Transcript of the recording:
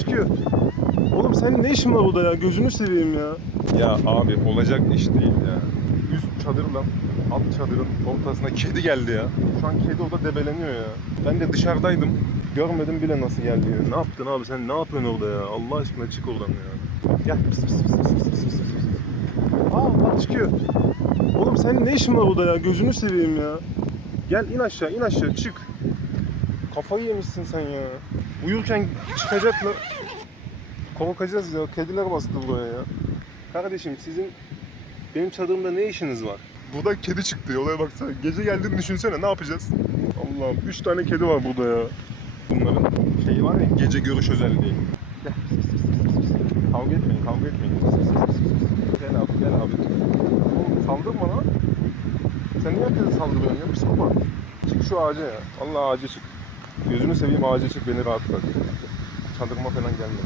çıkıyor. Oğlum senin ne işin var burada ya? Gözünü seveyim ya. Ya abi olacak iş değil ya. Üst çadırla alt çadırın ortasına kedi geldi ya. Şu an kedi orada debeleniyor ya. Ben de dışarıdaydım. Görmedim bile nasıl geldi ya. Ne yaptın abi sen? Ne yapıyorsun orada ya? Allah aşkına çık oradan ya. Gel. Pıs pıs pıs pıs pıs pıs pıs. Aa bak çıkıyor. Oğlum senin ne işin var burada ya? Gözünü seveyim ya. Gel in aşağı in aşağı çık. Kafayı yemişsin sen ya. Uyurken çıkacaklar. Korkacağız ya. Kediler bastı buraya ya. Kardeşim sizin benim çadırımda ne işiniz var? Buradan kedi çıktı. Olaya baksana. Gece geldiğini düşünsene. Ne yapacağız? Allah'ım 3 tane kedi var burada ya. Bunların şeyi var ya gece görüş özelliği. Gel. Kavga etmeyin, kavga etmeyin. Gel abi, gel abi. Oğlum saldırma lan. Sen niye herkese saldırıyorsun ya? Psikopat. Çık şu ağaca ya. Allah ağaca çık. Gözünü seveyim ağaca çık beni rahat bırak. Çadırıma falan gelme.